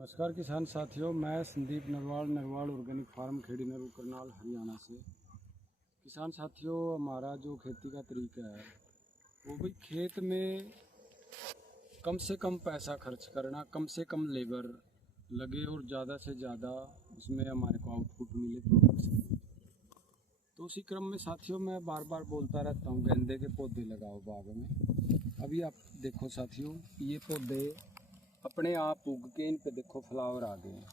नमस्कार किसान साथियों, मैं संदीप नरवाल ऑर्गेनिक फार्म खेड़ी नरू करनाल हरियाणा से। किसान साथियों, हमारा जो खेती का तरीका है वो भी खेत में कम से कम पैसा खर्च करना, कम से कम लेबर लगे और ज़्यादा से ज़्यादा उसमें हमारे को आउटपुट मिले, प्रोडक्शन मिले। तो उसी क्रम में साथियों मैं बार बार बोलता रहता हूँ, गेंदे के पौधे लगाओ बाग में। अभी आप देखो साथियों, ये पौधे अपने आप उग के इन पे देखो फ्लावर आ गए हैं।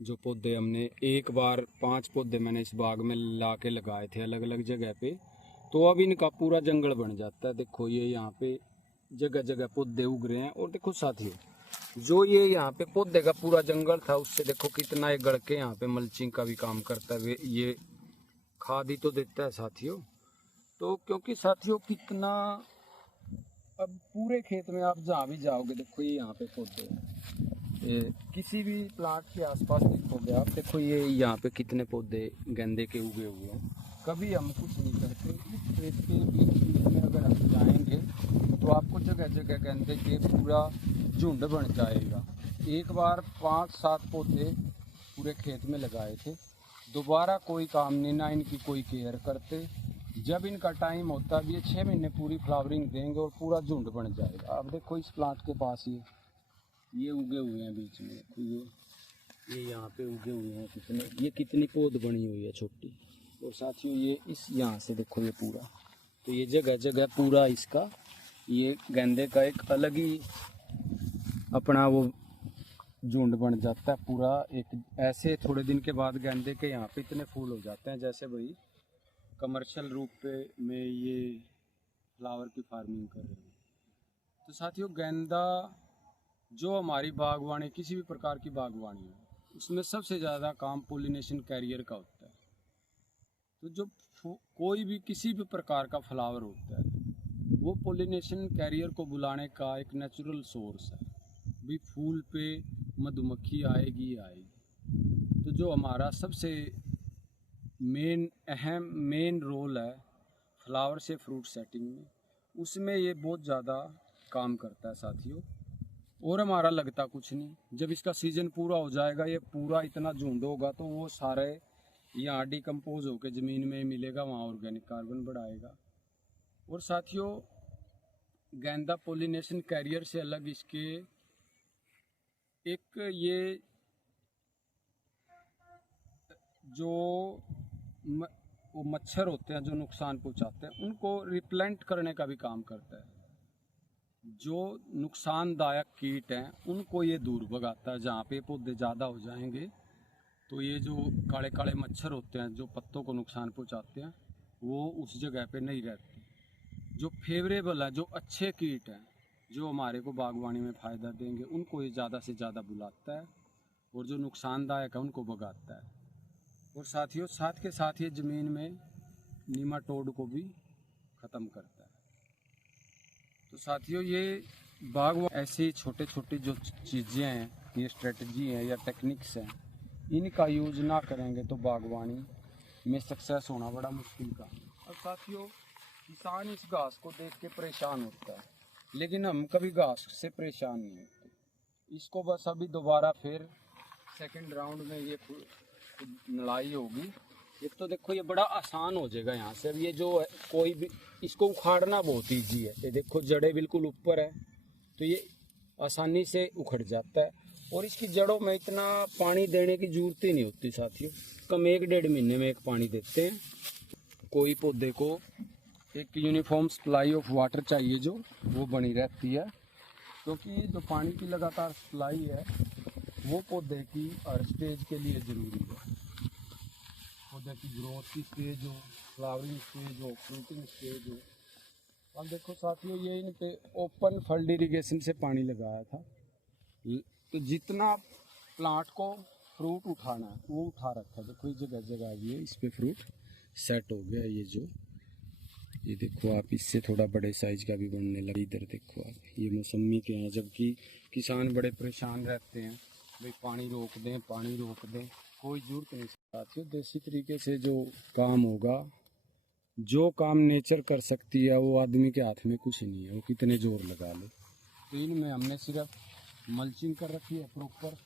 जो पौधे हमने एक बार 5 पौधे मैंने इस बाग में ला के लगाए थे अलग अलग जगह पे, तो अब इनका पूरा जंगल बन जाता है। देखो ये यहाँ पे जगह जगह पौधे उग रहे हैं। और देखो साथियों, जो ये यहाँ पे पौधे का पूरा जंगल था उससे देखो कितना ये गड़ के यहाँ पे मल्चिंग का भी काम करता है। ये खाद ही तो देता है साथियों। तो क्योंकि साथियों कितना, अब पूरे खेत में आप जहाँ भी जाओगे देखो ये यहाँ पे पौधे हैं। ये किसी भी प्लांट के आसपास देखोगे आप, देखो ये यहाँ पे कितने पौधे गेंदे के उगे हुए हैं। कभी हम कुछ नहीं करते, इस खेत के बीच में अगर हम जाएंगे तो आपको जगह जगह गेंदे के पूरा झुंड बन जाएगा। एक बार 5-7 पौधे पूरे खेत में लगाए थे, दोबारा कोई काम नहीं, ना इनकी कोई केयर करते। जब इनका टाइम होता है, ये 6 महीने पूरी फ्लावरिंग देंगे और पूरा झुंड बन जाएगा। अब देखो इस प्लांट के पास ये उगे हुए हैं बीच में, देखो ये यहाँ पे उगे हुए हैं कितने, ये कितनी पौध बनी हुई है छोटी। और साथियों ये इस यहाँ से देखो ये पूरा, तो ये जगह जगह पूरा इसका ये गेंदे का एक अलग ही अपना वो झुंड बन जाता है पूरा। एक ऐसे थोड़े दिन के बाद गेंदे के यहाँ पे इतने फूल हो जाते हैं जैसे भाई कमर्शियल रूप पे में ये फ्लावर की फार्मिंग कर रहे हैं। तो साथियों गेंदा जो हमारी बागवानी, किसी भी प्रकार की बागवानी है, उसमें सबसे ज़्यादा काम पोलिनेशन कैरियर का होता है। तो जो कोई भी किसी भी प्रकार का फ्लावर होता है वो पोलिनेशन कैरियर को बुलाने का एक नेचुरल सोर्स है। भी फूल पे मधुमक्खी आएगी आएगी। तो जो हमारा सबसे मेन रोल है फ्लावर से फ्रूट सेटिंग में, उसमें ये बहुत ज़्यादा काम करता है साथियों। और हमारा लगता कुछ नहीं। जब इसका सीज़न पूरा हो जाएगा, ये पूरा इतना झुंड होगा तो वो सारे यहाँ डिकम्पोज होकर ज़मीन में मिलेगा, वहाँ ऑर्गेनिक कार्बन बढ़ाएगा। और साथियों गेंदा पोलिनेशन कैरियर से अलग इसके एक ये जो वो मच्छर होते हैं जो नुकसान पहुंचाते हैं, उनको रिप्लेंट करने का भी काम करता है। जो नुकसानदायक कीट हैं उनको ये दूर भगाता है। जहाँ पे पौधे ज़्यादा हो जाएंगे तो ये जो काले काले मच्छर होते हैं जो पत्तों को नुकसान पहुंचाते हैं, वो उस जगह पे नहीं रहते। जो फेवरेबल है, जो अच्छे कीट हैं जो हमारे को बागवानी में फ़ायदा देंगे, उनको ये ज़्यादा से ज़्यादा बुलाता है और जो नुकसानदायक है उनको भगाता है। और साथियों साथ के साथ ये ज़मीन में नीमाटोड को भी ख़त्म करता है। तो साथियों ये बागवान ऐसी छोटे छोटे जो चीज़ें हैं, ये स्ट्रेटजी हैं या टेक्निक्स हैं, इनका यूज ना करेंगे तो बागवानी में सक्सेस होना बड़ा मुश्किल का। और साथियों किसान इस घास को देख के परेशान होता है, लेकिन हम कभी घास से परेशान नहीं होते। इसको बस अभी दोबारा फिर सेकंड राउंड में ये नलाई होगी। एक तो देखो ये बड़ा आसान हो जाएगा यहाँ से। अब ये जो है कोई भी इसको उखाड़ना बहुत ईजी है। ये देखो जड़ें बिल्कुल ऊपर है तो ये आसानी से उखड़ जाता है। और इसकी जड़ों में इतना पानी देने की जरूरत ही नहीं होती साथियों, कम 1-1.5 महीने में एक पानी देते हैं। कोई पौधे को एक यूनिफॉर्म सप्लाई ऑफ वाटर चाहिए जो वो बनी रहती है, क्योंकि जो पानी की लगातार सप्लाई है वो पौधे की हर स्टेज के लिए ज़रूरी है। पौधे की ग्रोथ की स्टेज हो, फ्लावरिंग स्टेज हो, फ्रूटिंग स्टेज हो। अब देखो साथियों ये इन पे ओपन फल्ड इरिगेशन से पानी लगाया था, तो जितना प्लांट को फ्रूट उठाना है वो उठा रखा है। देखो ये जगह जगह ये इस पे फ्रूट सेट हो गया। ये देखो आप, इससे थोड़ा बड़े साइज का भी बनने लगा। इधर देखो आप, ये मौसमी के हैं, जबकि किसान बड़े परेशान रहते हैं भाई पानी रोक दें पानी रोक दें, कोई जरूरत नहीं। साथियों देसी तरीके से जो काम होगा, जो काम नेचर कर सकती है वो आदमी के हाथ में कुछ नहीं है, वो कितने जोर लगा ले। तो इनमें हमने सिर्फ मल्चिंग कर रखी है प्रॉपर,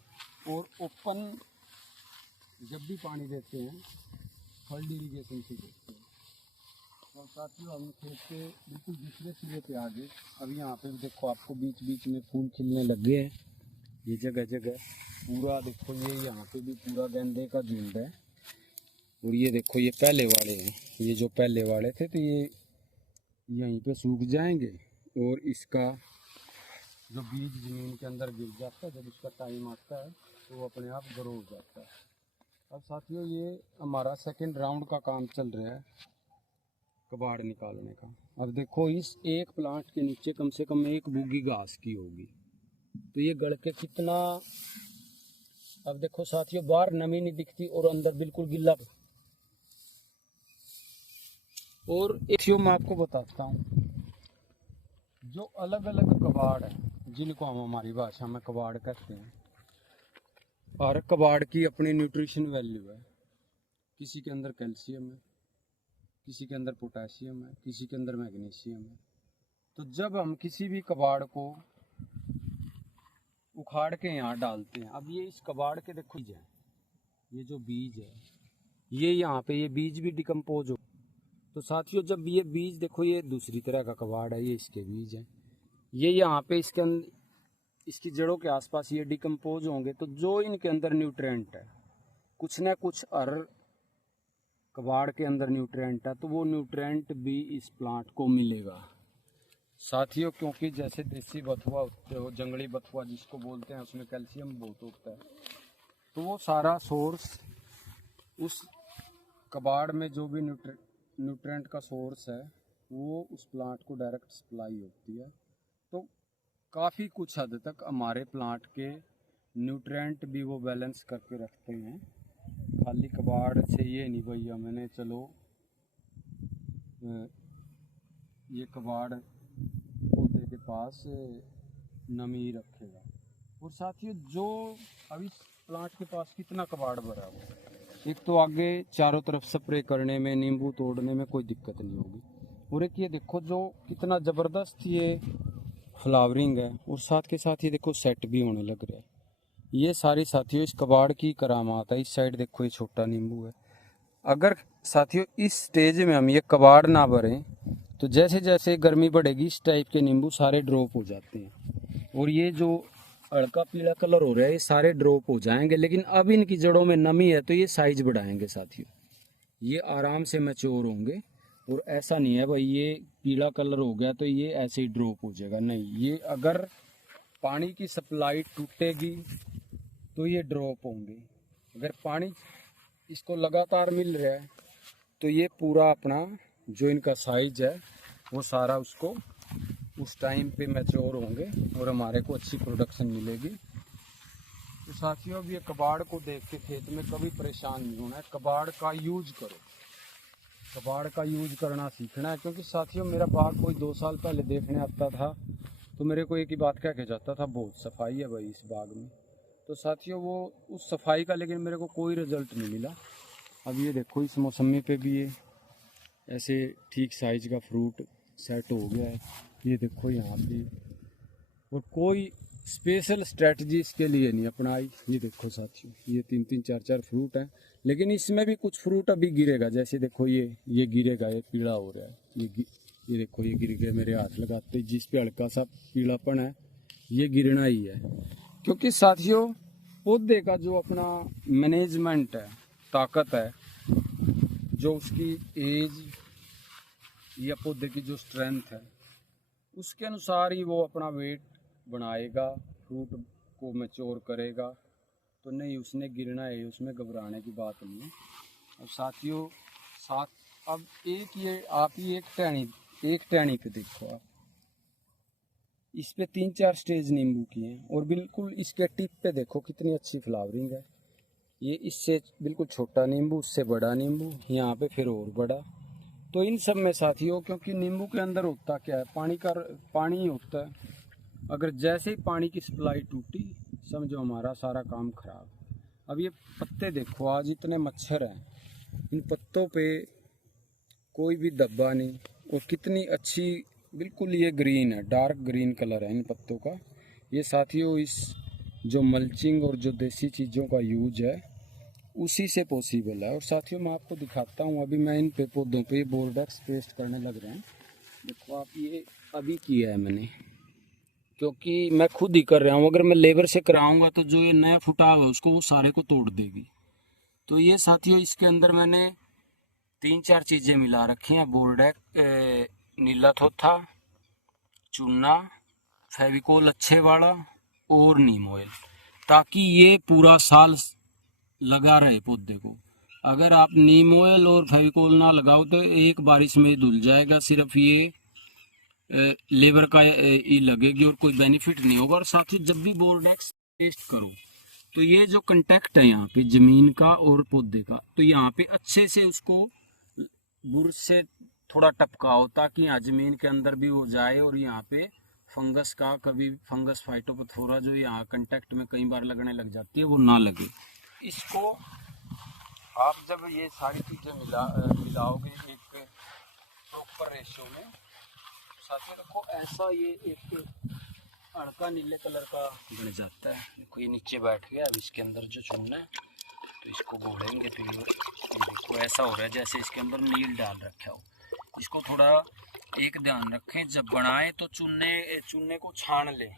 और ओपन जब भी पानी देते हैं फल्ड इरीगेशन से देते हैं। और साथियों हम खेत के बिल्कुल दूसरे सिरे पे आ गए। अब यहाँ पे देखो आपको बीच बीच में फूल खिलने लग गए हैं, ये जगह जगह पूरा देखो, ये यहाँ पे भी पूरा गेंदे का झुंड है। और ये देखो ये पहले वाले हैं, ये जो पहले वाले थे तो ये यहीं पे सूख जाएंगे, और इसका जो बीज ज़मीन के अंदर गिर जाता है, जब उसका टाइम आता है तो वो अपने आप ग्रो हो जाता है। अब साथियों ये हमारा सेकंड राउंड का काम चल रहा है कबाड़ निकालने का। अब देखो इस एक प्लांट के नीचे कम से कम एक बूगी घास की होगी, तो ये गड़ के कितना, अब देखो साथियों बाहर नमी नहीं दिखती और अंदर बिल्कुल गिल्ला। और एक मैं आपको बताता हूँ, जो अलग अलग कबाड़ है जिनको हम हमारी भाषा में कबाड़ कहते हैं, हर कबाड़ की अपनी न्यूट्रिशन वैल्यू है। किसी के अंदर कैल्शियम है, किसी के अंदर पोटेशियम है, किसी के अंदर मैग्नीशियम है। तो जब हम किसी भी कबाड़ को उखाड़ के यहाँ डालते हैं, अब ये इस कबाड़ के देखो ये जो बीज है, ये यहाँ पे ये बीज भी डिकम्पोज हो। तो साथियों जब ये बीज देखो, ये दूसरी तरह का कबाड़ है, ये इसके बीज हैं, ये यहाँ पे इसके अंदर इसकी जड़ों के आसपास ये डिकम्पोज होंगे, तो जो इनके अंदर न्यूट्रिएंट है, कुछ ना कुछ हर कबाड़ के अंदर न्यूट्रिएंट है, तो वो न्यूट्रिएंट भी इस प्लांट को मिलेगा साथियों। क्योंकि जैसे देसी बथुआ होते हो, जंगली बथुआ जिसको बोलते हैं, उसमें कैल्शियम बहुत होता है, तो वो सारा सोर्स उस कबाड़ में जो भी न्यूट्रिएंट का सोर्स है वो उस प्लांट को डायरेक्ट सप्लाई होती है। तो काफ़ी कुछ हद तक हमारे प्लांट के न्यूट्रिएंट भी वो बैलेंस करके रखते हैं। खाली कबाड़ से ये नहीं भैया मैंने चलो ये कबाड़ पौधे के पास नमी रखेगा। और साथियों जो अब इस प्लांट के पास कितना कबाड़ भरा हुआ है, एक तो आगे चारों तरफ स्प्रे करने में, नींबू तोड़ने में कोई दिक्कत नहीं होगी, और एक ये देखो जो कितना ज़बरदस्त ये फ्लावरिंग है, और साथ के साथ ये देखो सेट भी होने लग रहा है। ये सारी साथियों इस कबाड़ की करामात है। इस साइड देखो ये छोटा नींबू है। अगर साथियों इस स्टेज में हम ये कबाड़ ना भरें तो जैसे जैसे गर्मी बढ़ेगी इस टाइप के नींबू सारे ड्रॉप हो जाते हैं, और ये जो हल्का पीला कलर हो रहा है ये सारे ड्रॉप हो जाएंगे। लेकिन अब इनकी जड़ों में नमी है तो ये साइज बढ़ाएंगे साथियों, ये आराम से मैच्योर होंगे। और ऐसा नहीं है भाई ये पीला कलर हो गया तो ये ऐसे ही ड्रॉप हो जाएगा, नहीं, ये अगर पानी की सप्लाई टूटेगी तो ये ड्रॉप होंगे। अगर पानी इसको लगातार मिल रहा है तो ये पूरा अपना जो इनका साइज है वो सारा उसको उस टाइम पे मैच्योर होंगे और हमारे को अच्छी प्रोडक्शन मिलेगी। तो साथियों अब ये कबाड़ को देख के खेत में कभी परेशान नहीं होना है, कबाड़ का यूज करो, कबाड़ का यूज करना सीखना है। क्योंकि साथियों मेरा बाग कोई 2 साल पहले देखने आता था तो मेरे को एक ही बात कह के जाता था, बहुत सफाई है भाई इस बाग में। तो साथियों वो उस सफाई का लेकिन मेरे को कोई रिजल्ट नहीं मिला। अब ये देखो इस मौसमी पे भी ये ऐसे ठीक साइज का फ्रूट सेट हो गया है, ये देखो यहाँ पे। और कोई स्पेशल स्ट्रेटजी इसके लिए नहीं अपनाई। ये देखो साथियों ये 3-3 4-4 फ्रूट हैं, लेकिन इसमें भी कुछ फ्रूट अभी गिरेगा। जैसे देखो ये गिरेगा, ये पीला हो रहा है, ये देखो ये गिर गया मेरे हाथ लगाते, जिस पे हल्का सा पीलापन है ये गिरना ही है। क्योंकि साथियों पौधे का जो अपना मैनेजमेंट है, ताकत है, जो उसकी एज या पौधे की जो स्ट्रेंथ है उसके अनुसार ही वो अपना वेट बनाएगा, फ्रूट को मैच्योर करेगा। तो नहीं उसने गिरना है, उसमें घबराने की बात नहीं है। अब साथियों अब एक ये आप ही एक टहनी पे देखो आप, इस पे 3-4 स्टेज नींबू की हैं, और बिल्कुल इसके टिप पे देखो कितनी अच्छी फ्लावरिंग है। ये इससे बिल्कुल छोटा नींबू, उससे बड़ा नींबू, यहाँ पे फिर और बड़ा। तो इन सब में साथियों क्योंकि नींबू के अंदर होता क्या है, पानी ही होता है। अगर जैसे ही पानी की सप्लाई टूटी समझो हमारा सारा काम खराब। अब ये पत्ते देखो आज इतने मच्छर हैं, इन पत्तों पे कोई भी धब्बा नहीं, और कितनी अच्छी बिल्कुल ये ग्रीन है, डार्क ग्रीन कलर है इन पत्तों का। ये साथियों इस जो मल्चिंग और जो देसी चीज़ों का यूज है उसी से पॉसिबल है। और साथियों मैं आपको दिखाता हूँ, अभी मैं इन पे पौधों पे बोर्डेक्स पेस्ट करने लग रहे हैं। देखो आप, ये अभी किया है मैंने, क्योंकि मैं खुद ही कर रहा हूँ। अगर मैं लेबर से कराऊंगा तो जो ये नया फुटाव है उसको वो सारे को तोड़ देगी। तो ये साथियों इसके अंदर मैंने 3-4 चीज़ें मिला रखी हैं, बोर्डेक, नीला थोथा, चूना, फेविकोल अच्छे वाला और नीम ऑयल, ताकि ये पूरा साल लगा रहे पौधे को। अगर आप नीम ऑयल और फेविकोल ना लगाओ तो एक बारिश में ही धुल जाएगा। सिर्फ ये लेबर का ही लगेगी और कोई बेनिफिट नहीं होगा। और साथ ही जब भी बोर्डेक्स टेस्ट करो तो ये जो कंटेक्ट है यहाँ पे जमीन का और पौधे का, तो यहाँ पे अच्छे से उसको बुरश से थोड़ा टपकाओ ताकि यहाँ जमीन के अंदर भी हो जाए। और यहाँ पे फंगस का, कभी फंगस फाइटोपथोरा जो यहाँ कांटेक्ट में कई बार लगने लग जाती है, वो ना लगे। इसको आप जब ये सारी चीज़ें मिलाओगे एक प्रॉपर रेशियो में, साथियों देखो ऐसा ये एक हल्का नीले कलर का बन जाता है। देखो ये नीचे बैठ गया। अब इसके अंदर जो चूना है तो इसको घोड़ेंगे फिर ये देखो ऐसा हो रहा है जैसे इसके अंदर नील डाल रखा हो। इसको थोड़ा एक ध्यान रखें, जब बनाए तो चूने को छान लें।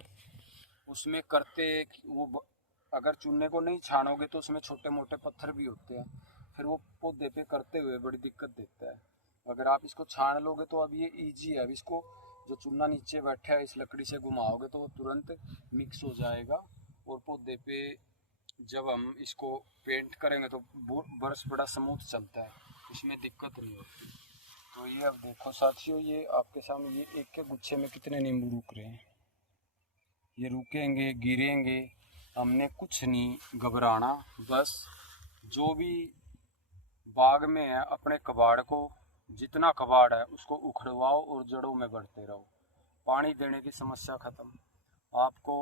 उसमें करते वो, अगर चूने को नहीं छानोगे तो उसमें छोटे मोटे पत्थर भी होते हैं, फिर वो पौधे पे करते हुए बड़ी दिक्कत देता है। अगर आप इसको छान लोगे तो अब ये इजी है। अब इसको जो चूना नीचे बैठा है इस लकड़ी से घुमाओगे तो वो तुरंत मिक्स हो जाएगा। और पौधे पे जब हम इसको पेंट करेंगे तो ब्रश बड़ा स्मूथ चलता है, इसमें दिक्कत नहीं होती। तो ये अब देखो साथियों, ये आपके सामने ये एक के गुच्छे में कितने नींबू रुक रहे हैं। ये रुकेंगे, गिरेंगे, हमने कुछ नहीं घबराना। बस जो भी बाग में है अपने कबाड़ को, जितना कबाड़ है उसको उखड़वाओ और जड़ों में बढ़ते रहो। पानी देने की समस्या ख़त्म। आपको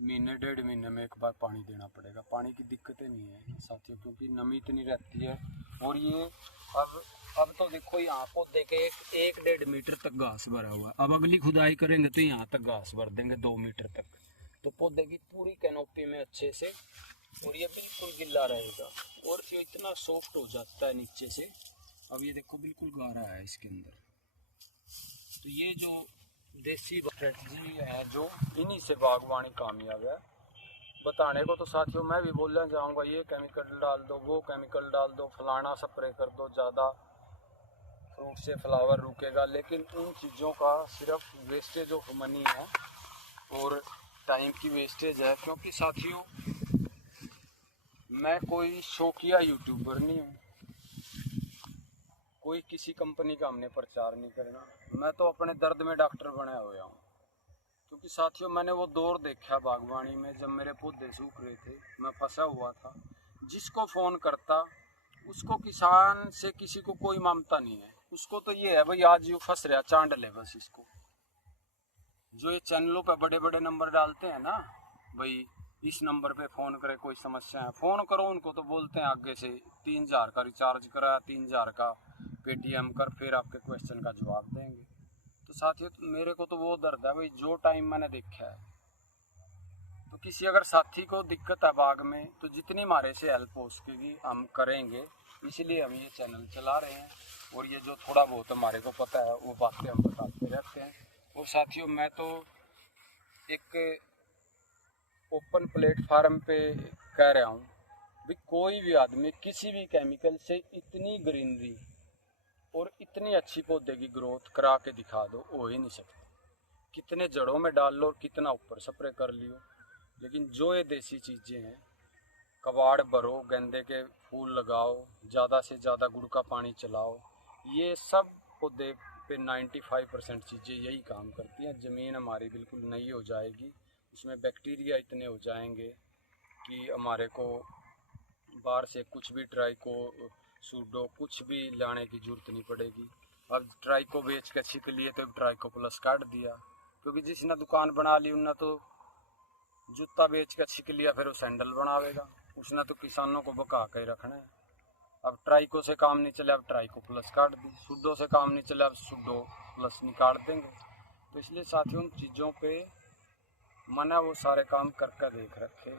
महीने 1.5 महीने में एक बार पानी देना पड़ेगा। पानी की दिक्कतें नहीं है साथियों, क्योंकि नमी इतनी रहती है। और ये अब तो देखो यहाँ पौधे के 1-1.5 मीटर तक घास भरा हुआ है। अब अगली खुदाई करेंगे तो यहाँ तक घास भर देंगे 2 मीटर तक, तो पौधे की पूरी कैनोपी में अच्छे से, और ये बिल्कुल गिल्ला रहेगा और ये इतना सॉफ्ट हो जाता है नीचे से। अब ये देखो बिल्कुल गाढ़ा है इसके अंदर। तो ये जो देसी स्ट्रेटजी है जो इन्हीं से बागवानी कामयाब है। बताने को तो साथियों मैं भी बोलना चाहूँगा, ये केमिकल डाल दो, वो केमिकल डाल दो, फलाना स्प्रे कर दो, ज़्यादा फ्रूट से फ्लावर रुकेगा, लेकिन इन चीज़ों का सिर्फ वेस्टेज ऑफ मनी है और टाइम की वेस्टेज है। क्योंकि साथियों मैं कोई शौकिया यूट्यूबर नहीं हूँ, कोई किसी कंपनी का हमने प्रचार नहीं करना। मैं तो अपने दर्द में डॉक्टर बना हुआ हूँ। क्योंकि साथियों मैंने वो दौर देखा बागवानी में जब मेरे पौधे सूख रहे थे, मैं फंसा हुआ था। जिसको फ़ोन करता उसको किसान से किसी को कोई ममता नहीं है। उसको तो ये है भाई आज यू फंस रहा, चांड ले बस इसको। जो ये चैनलों पे बड़े बड़े नंबर डालते हैं ना, भाई इस नंबर पे फ़ोन करे कोई समस्या है, फ़ोन करो उनको तो बोलते हैं आगे से 3000 का रिचार्ज करा, 3000 का पेटीएम कर, फिर आपके क्वेश्चन का जवाब देंगे। तो साथियों मेरे को तो वो दर्द है भाई, जो टाइम मैंने देखा है। तो किसी अगर साथी को दिक्कत है बाग में तो जितनी हमारे से हेल्प हो सकेगी हम करेंगे, इसलिए हम ये चैनल चला रहे हैं। और ये जो थोड़ा बहुत हमारे को पता है वो बातें हम बताते रहते हैं। और साथियों मैं तो एक ओपन प्लेटफार्म पे कह रहा हूँ भी कोई भी आदमी किसी भी केमिकल से इतनी ग्रीनरी और इतनी अच्छी पौधे की ग्रोथ करा के दिखा दो, हो ही नहीं सकता। कितने जड़ों में डाल लो और कितना ऊपर स्प्रे कर लियो, लेकिन जो ये देसी चीज़ें हैं, कबाड़ भरो, गेंदे के फूल लगाओ, ज़्यादा से ज़्यादा गुड़ का पानी चलाओ, ये सब पौधे पे 95% चीज़ें यही काम करती हैं। ज़मीन हमारी बिल्कुल नई हो जाएगी, उसमें बैक्टीरिया इतने हो जाएंगे कि हमारे को बाहर से कुछ भी ट्राइको सूडो कुछ भी लाने की ज़रूरत नहीं पड़ेगी। अब ट्राइको बेच के छिक लिए तो ट्राइको प्लस काट दिया, क्योंकि जिसने दुकान बना ली उन्हें तो जूता बेच के छिक लिया, फिर वो सैंडल बनावेगा, उसने तो किसानों को बका के रखना है। अब ट्राइको से काम नहीं चले, अब ट्राइको प्लस काट दी, सूडो से काम नहीं चले, अब सूडो प्लस निकाल देंगे। तो इसलिए साथियों उन चीज़ों पे मैंने वो सारे काम करके देख रखे।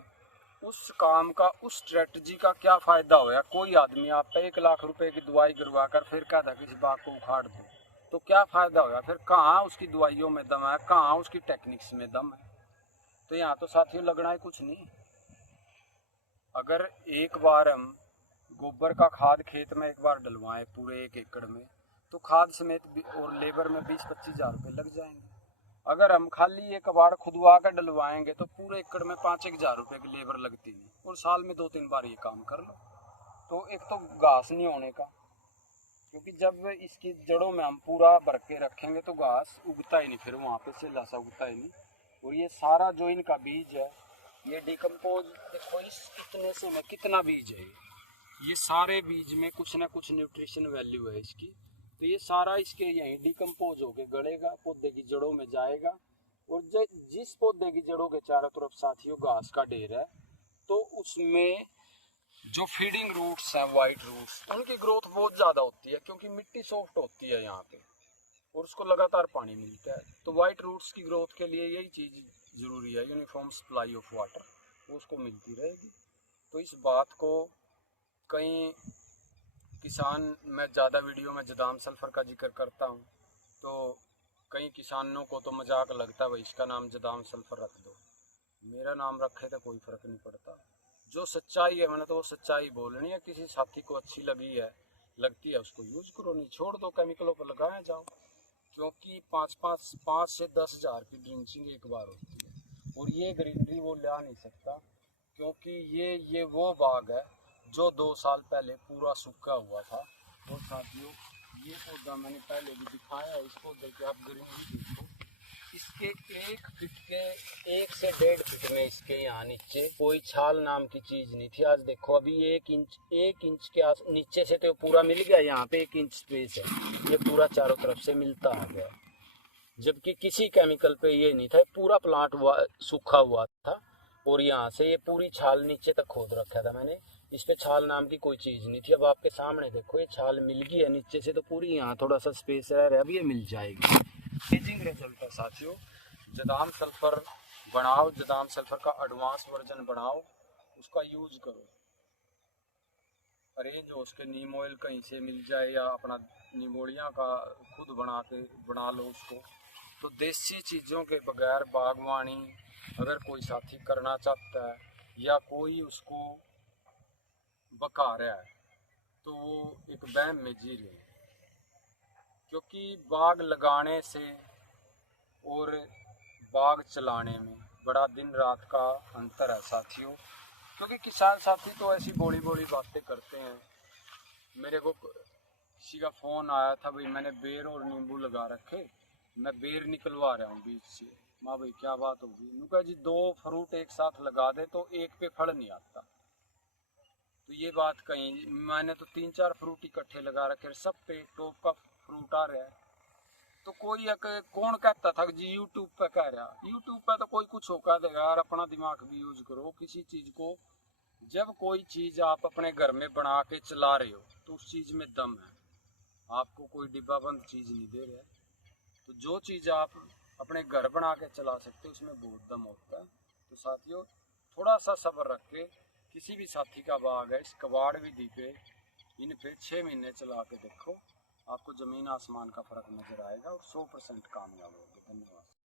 उस काम का, उस स्ट्रेटजी का क्या फ़ायदा होया? कोई आदमी आप पे 1 लाख रुपए की दवाई करवा कर फिर कहता किसी बाग को उखाड़ दो, तो क्या फ़ायदा होया? फिर कहाँ उसकी दवाइयों में दम है, कहाँ उसकी टेक्निक्स में दम है? तो यहाँ तो साथियों लगना ही कुछ नहीं। अगर एक बार हम गोबर का खाद खेत में एक बार डलवाएं पूरे 1 एकड़ में, तो खाद समेत और लेबर में 20-25 हज़ार रुपये लग जाएंगे। अगर हम खाली एक कबाड़ खुदवा कर डलवाएंगे तो पूरे एकड़ में 5-1 हज़ार रुपये की लेबर लगती नहीं, और साल में 2-3 बार ये काम कर लो। तो एक तो घास नहीं होने का, क्योंकि जब इसकी जड़ों में हम पूरा भर के रखेंगे तो घास उगता ही नहीं, फिर वहाँ पे सिला सा उगता ही नहीं। और ये सारा जो इनका बीज है ये डिकम्पोज, देखो इस कितने से में कितना बीज है, ये सारे बीज में कुछ ना कुछ न्यूट्रिशन वैल्यू है इसकी। तो ये सारा इसके यहीं डिकम्पोज होके गलेगा, पौधे की जड़ों में जाएगा। और जिस पौधे की जड़ों के चारों तरफ साथियों घास का ढेर है, तो उसमें जो फीडिंग रूट्स हैं, वाइट रूट्स, उनकी ग्रोथ बहुत ज़्यादा होती है, क्योंकि मिट्टी सॉफ्ट होती है यहाँ पे और उसको लगातार पानी मिलता है। तो वाइट रूट्स की ग्रोथ के लिए यही चीज़ ज़रूरी है, यूनिफॉर्म सप्लाई ऑफ वाटर, वो उसको मिलती रहेगी। तो इस बात को कई किसान, मैं ज़्यादा वीडियो में जदाम सल्फर का जिक्र करता हूँ तो कई किसानों को तो मजाक लगता है, भाई इसका नाम जदाम सल्फर रख दो। मेरा नाम रखे तो कोई फ़र्क नहीं पड़ता। जो सच्चाई है मैंने तो वो सच्चाई बोलनी है। किसी साथी को अच्छी लगती है उसको यूज़ करो, नहीं छोड़ दो, केमिकलों पर लगाए जाओ। क्योंकि 5 से 10 हज़ार की ड्रिंचिंग एक बार होती है, और ये ग्रीनरी वो ला नहीं सकता, क्योंकि ये वो बाग है जो 2 साल पहले पूरा सूखा हुआ था। और साथियों ये पौधा मैंने पहले भी दिखाया है, इस पौधे की आप ग्रीनरी देखो, इसके 1 फीट के 1 से 1.5 फीट में इसके यहाँ नीचे कोई छाल नाम की चीज़ नहीं थी। आज देखो अभी 1 इंच के नीचे से तो पूरा मिल गया, यहाँ पे 1 इंच स्पेस है, ये पूरा चारों तरफ से मिलता आ गया। जबकि किसी केमिकल पे ये नहीं था, पूरा प्लांट सूखा हुआ था, और यहाँ से ये पूरी छाल नीचे तक खोद रखा था मैंने, इस पे छाल नाम की कोई चीज़ नहीं थी। अब आपके सामने देखो ये छाल मिल गई है नीचे से, तो पूरी यहाँ थोड़ा सा स्पेस रह रहा है, अब ये मिल जाएगी। अमेजिंग रिजल्ट है साथियों। जदाम सल्फर बनाओ, जदाम सल्फर का एडवांस वर्जन बनाओ, उसका यूज करो। अरेंज हो, उसके नीम ऑयल कहीं से मिल जाए या अपना निमोलिया का खुद बना लो उसको। तो देसी चीज़ों के बगैर बागवानी अगर कोई साथी करना चाहता है या कोई उसको बका रहा है तो वो एक वहम में जी रहे हैं। क्योंकि बाग लगाने से और बाग चलाने में बड़ा दिन रात का अंतर है साथियों। क्योंकि किसान साथी तो ऐसी बोली बोली बातें करते हैं। मेरे को किसी का फ़ोन आया था, भाई मैंने बेर और नींबू लगा रखे, मैं बेर निकलवा रहा हूँ बीज से। माँ भाई क्या बात होगी? उनका जी 2 फ्रूट एक साथ लगा दे तो एक पे फल नहीं आता। तो ये बात कहीं, मैंने तो 3-4 फ्रूट इकट्ठे लगा रखे, सब पे टॉप का फ्रूट आ रहा है। तो कोई कौन कहता था जी यूट्यूब पे कह रहा, यूट्यूब पे तो कोई कुछ होकर देगा यार, अपना दिमाग भी यूज करो। किसी चीज़ को, जब कोई चीज़ आप अपने घर में बना के चला रहे हो तो उस चीज़ में दम है, आपको कोई डिब्बा बंद चीज़ नहीं दे रहा है। तो जो चीज़ आप अपने घर बना के चला सकते हो उसमें बहुत दम होता है। तो साथियों थोड़ा सा सब्र रख के, किसी भी साथी का बाग है इस कबाड़ विधि पे, इन पे 6 महीने चला के देखो, आपको ज़मीन आसमान का फ़र्क नज़र आएगा और 100% कामयाब होगे। धन्यवाद।